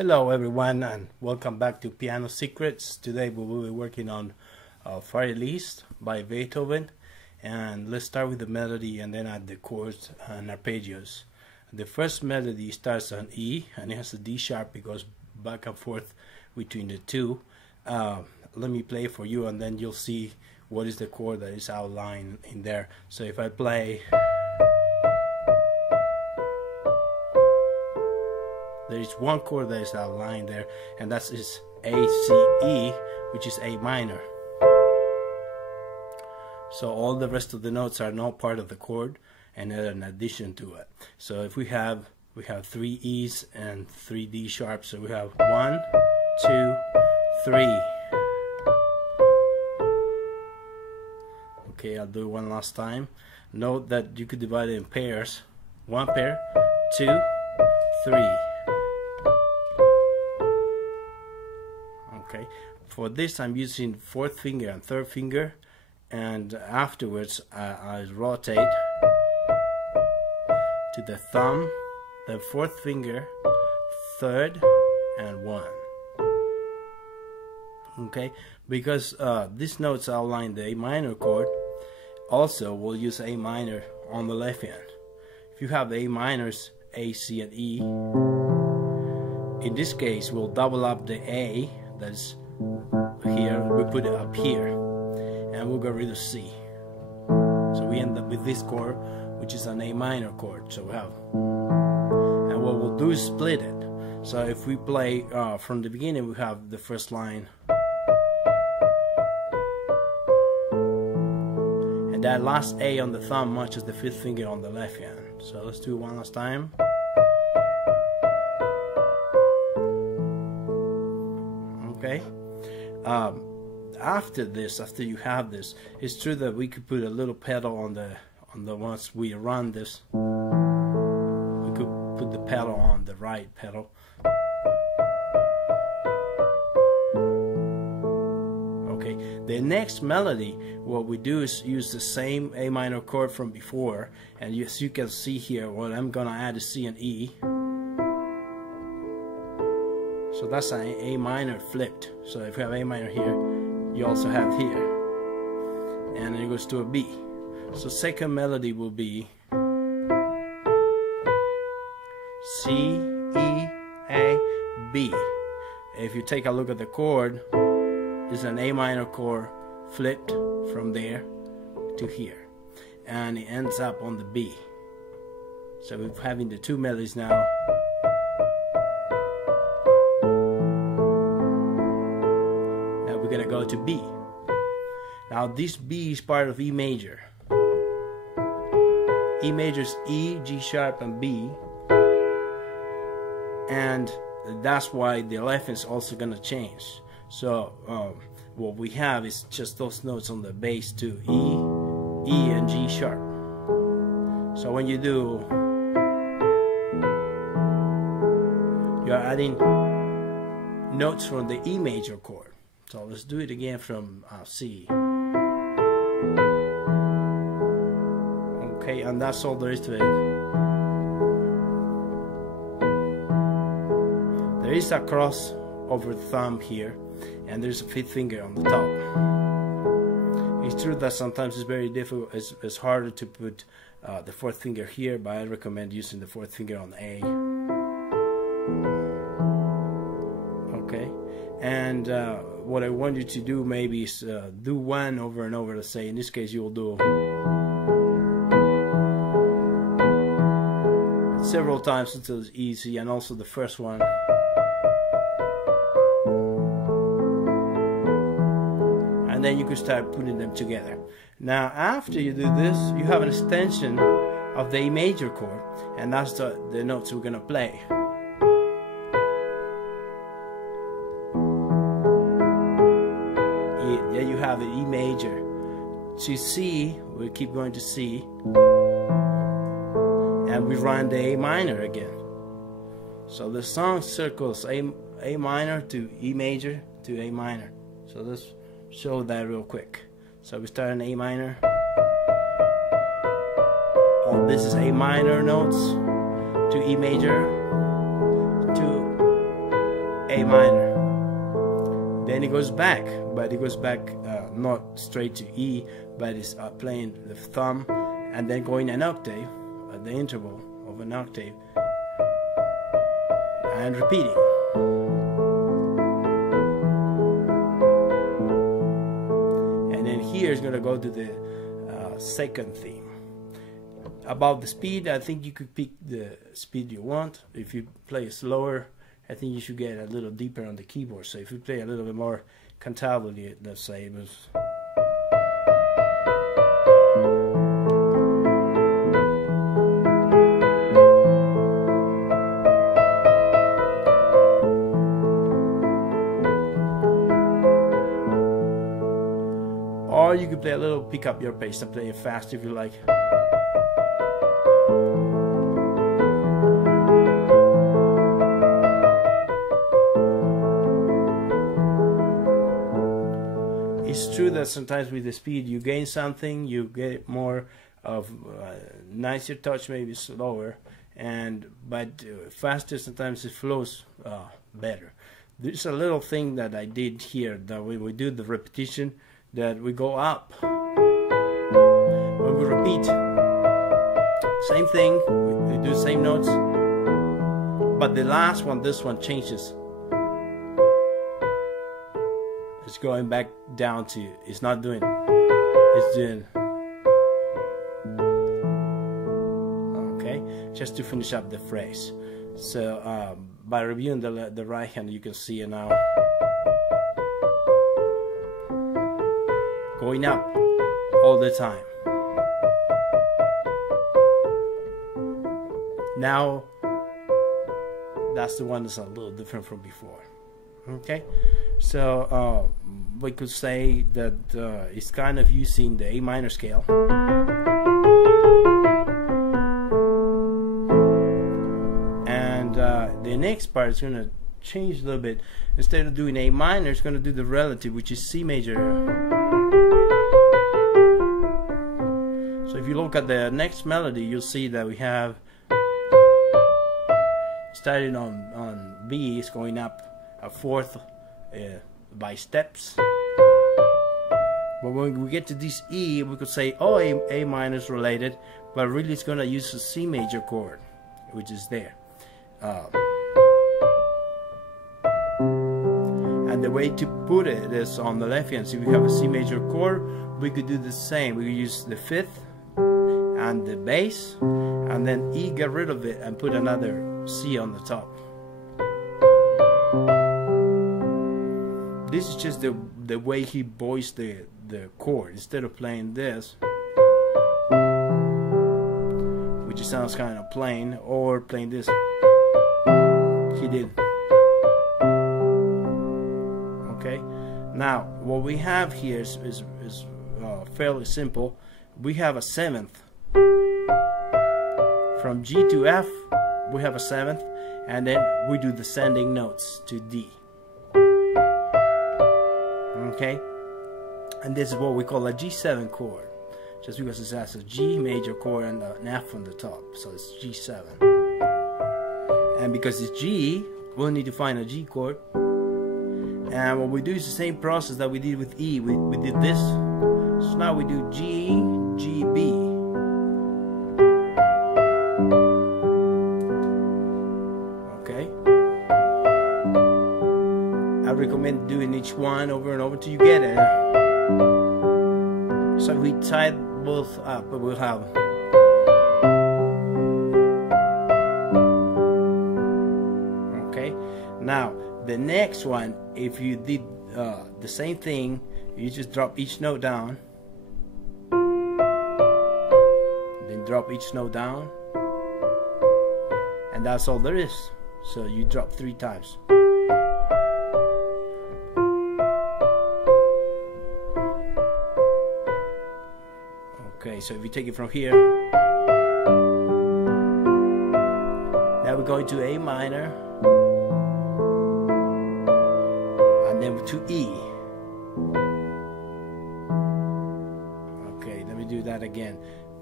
Hello everyone and welcome back to Piano Secrets. Today we will be working on Fur Elise by Beethoven, and let's start with the melody and then add the chords and arpeggios. The first melody starts on E and it has a D sharp. It goes back and forth between the two. Let me play for you and then you'll see what is the chord that is outlined in there. So if I play, there is one chord that is outlined there, and that is A, C, E, which is A minor. So all the rest of the notes are not part of the chord and are an addition to it. So if we have 3 E's and 3 D sharps, so we have 1, 2, 3. Okay, I'll do it one last time. Note that you could divide it in pairs. 1 pair, 2, 3. Okay, for this I'm using 4th finger and 3rd finger, and afterwards I rotate to the thumb, the 4th finger, 3rd, and 1. Okay, because these notes outline the A minor chord, also we'll use A minor on the left hand. If you have A minors, A, C, and E, in this case we'll double up the A that's here, we put it up here, and we'll get rid of C. So we end up with this chord, which is an A minor chord. So we have, and what we'll do is split it. So if we play from the beginning, we have the first line, and that last A on the thumb matches the 5th finger on the left hand. So let's do it one last time. Okay. After you have this, it's true that we could put a little pedal on the once we run this. We could put the pedal on the right pedal. Okay. The next melody, what we do is use the same A minor chord from before, and as you can see here, what I'm gonna add is C and E. So that's an A minor flipped. So if you have A minor here, you also have here. And then it goes to a B. So second melody will be C, E, A, B. If you take a look at the chord, it's an A minor chord flipped from there to here. And it ends up on the B. So we're having the two melodies now. We're gonna go to B. Now this B is part of E major. E major is E, G sharp, and B, and that's why the 11th is also gonna change. So what we have is just those notes on the bass to E, E, and G sharp. So when you do, you're adding notes from the E major chord. So let's do it again from C. Okay, and that's all there is to it. There is a cross over the thumb here, and there's a 5th finger on the top. It's true that sometimes it's very difficult, it's harder to put the 4th finger here, but I recommend using the 4th finger on A. Okay, and what I want you to do maybe is do one over and over. Let's say in this case you'll do several times until it's easy, and also the first one. And then you can start putting them together. Now after you do this, you have an extension of the A major chord, and that's the notes we're gonna play. There you have it, E major. To C, we keep going to C, and we run the A minor again. So the song circles A minor to E major to A minor. So let's show that real quick. So we start in A minor. All this is A minor notes to E major to A minor. Then it goes back, but it goes back not straight to E, but it's playing the thumb and then going an octave at the interval of an octave and repeating. And then here is going to go to the second theme. About the speed, I think you could pick the speed you want. If you play slower, I think you should get a little deeper on the keyboard. So if you play a little bit more cantabile, let's say it was. Or you could play a little, pick up your pace and play it fast if you like. It's true that sometimes with the speed you gain something, you get more of nicer touch, maybe slower, but faster sometimes it flows better. There's a little thing that I did here that when we do the repetition, that we go up when we repeat. Same thing, we do the same notes, but the last one, this one changes. It's going back down to, it's not doing, it's doing. Okay, just to finish up the phrase. So by reviewing the right hand, you can see it now. Going up all the time. Now, that's the one that's a little different from before. Okay, so we could say that it's kind of using the A minor scale. And the next part is going to change a little bit. Instead of doing A minor, it's going to do the relative, which is C major. So if you look at the next melody, you'll see that we have, starting on B, is going up a fourth by steps. But when we get to this E, we could say, oh, A minor is related, but really it's going to use a C major chord, which is there. And the way to put it is on the left hand. So if we have a C major chord, we could do the same. We could use the fifth and the bass, and then E, get rid of it and put another C on the top. This is just the way he voiced the chord. Instead of playing this, which sounds kind of plain, or playing this, he did. Okay, now what we have here is fairly simple. We have a seventh. From G to F, we have a seventh, and then we do descending notes to D. Okay, and this is what we call a G7 chord, just because it has a G major chord and an F on the top, so it's G7. And because it's G, we'll need to find a G chord. And what we do is the same process that we did with E. We did this, so now we do G, G, B. I recommend doing each one over and over till you get it. So we tie both up, but we'll have. Okay, now the next one, if you did the same thing, you just drop each note down, then drop each note down, and that's all there is. So you drop 3 times. Okay, so if you take it from here, now we're going to A minor, and then to E. Okay, let me do that again.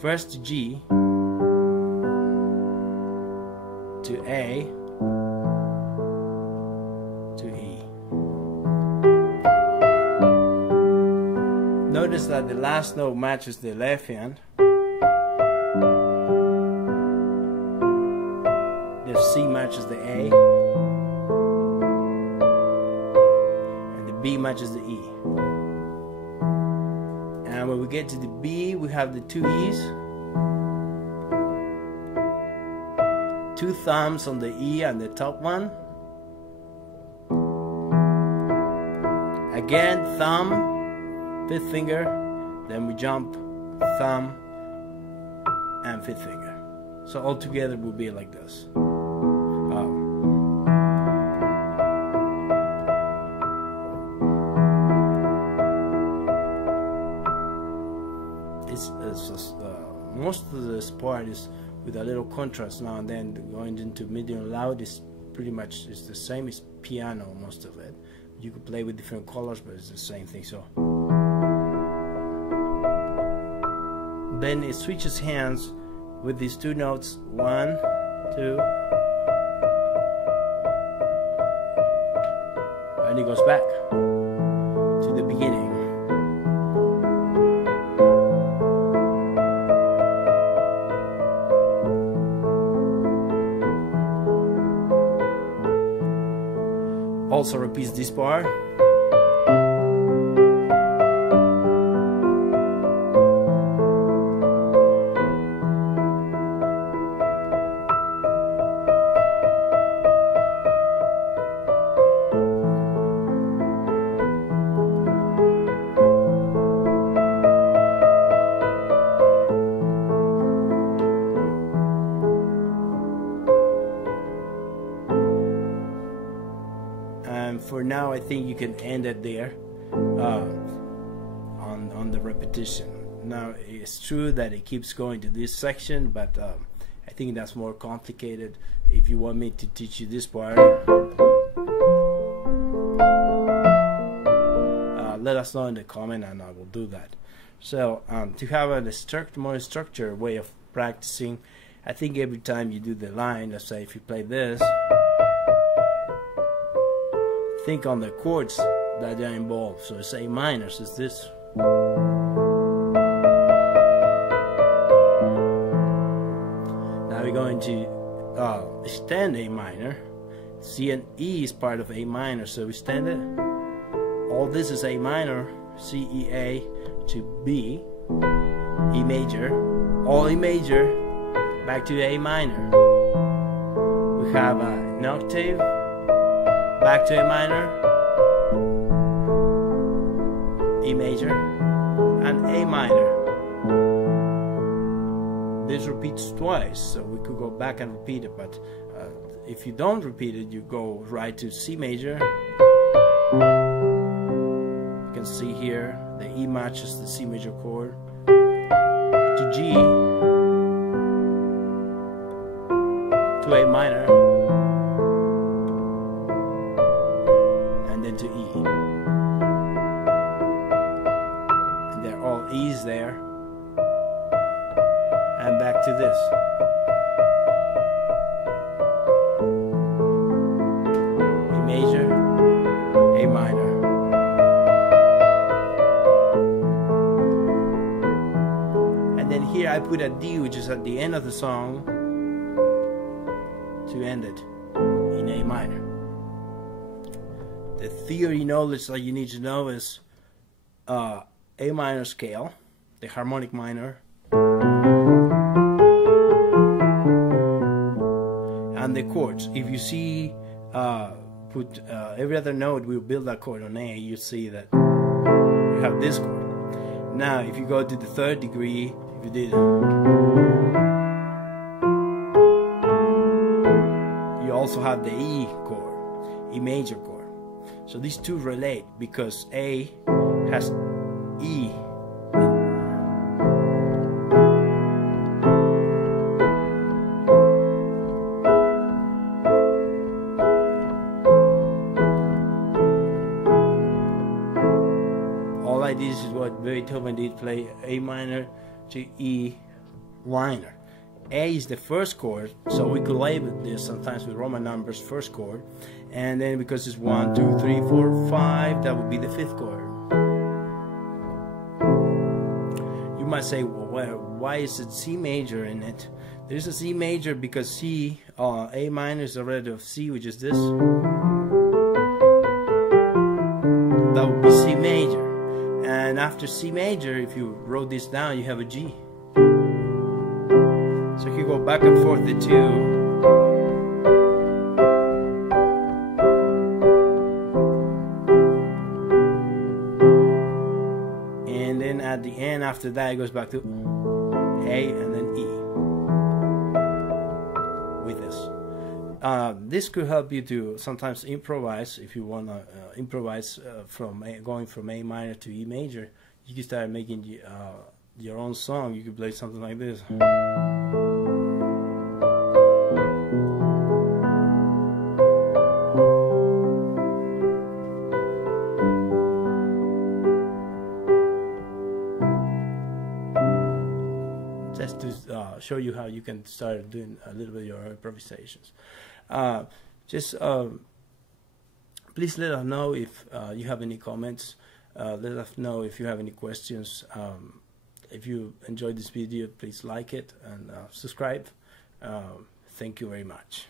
First to G, to A, to Notice that the last note matches the left hand. The C matches the A. And the B matches the E. And when we get to the B, we have the two E's. Two thumbs on the E and the top one. Again, thumb, fifth finger, then we jump, thumb, and fifth finger. So all together will be like this. Most of this part is with a little contrast now and then. Going into medium loud is pretty much it's the same as piano, most of it. You could play with different colors, but it's the same thing. So then it switches hands with these two notes, 1, 2, and it goes back to the beginning. Also repeats this part. For now, I think you can end it there on the repetition. Now, it's true that it keeps going to this section, but I think that's more complicated. If you want me to teach you this part, let us know in the comment and I will do that. So to have a more structured way of practicing, I think every time you do the line, let's say if you play this, think on the chords that are involved. So it's A minor, so it's this. Now we're going to extend A minor. C and E is part of A minor, so we extend it. All this is A minor, C, E, A to B, E major, all E major, back to A minor. We have an octave, back to A minor, E major, and A minor. This repeats twice, so we could go back and repeat it, but if you don't repeat it, you go right to C major. You can see here the E matches the C major chord, to G, to A minor, to E, and they're all E's there, and back to this. E major, A minor, and then here I put a D, which is at the end of the song, to end it in A minor. The theory knowledge that you need to know is A minor scale, the harmonic minor, and the chords. If you see, put every other note will build a chord on A, you see that you have this chord. Now, if you go to the third degree, if you did, you also have the E chord, E major chord. So these two relate because A has E. All I did is what Beethoven did, play A minor to E minor. A is the first chord, so we could label this sometimes with Roman numbers, first chord, and then because it's 1, 2, 3, 4, 5, that would be the fifth chord. You might say, well, why is it C major in it? There's a C major because C, A minor is a relative of C, which is this. That would be C major. And after C major, if you wrote this down, you have a G. So if you go back and forth the two, and then at the end, after that, it goes back to A and then E with this. This could help you to sometimes improvise. If you want to improvise going from A minor to E major, you can start making your own song. You could play something like this. Just to show you how you can start doing a little bit of your improvisations. Please let us know if you have any comments. Let us know if you have any questions. If you enjoyed this video, please like it and subscribe. Thank you very much.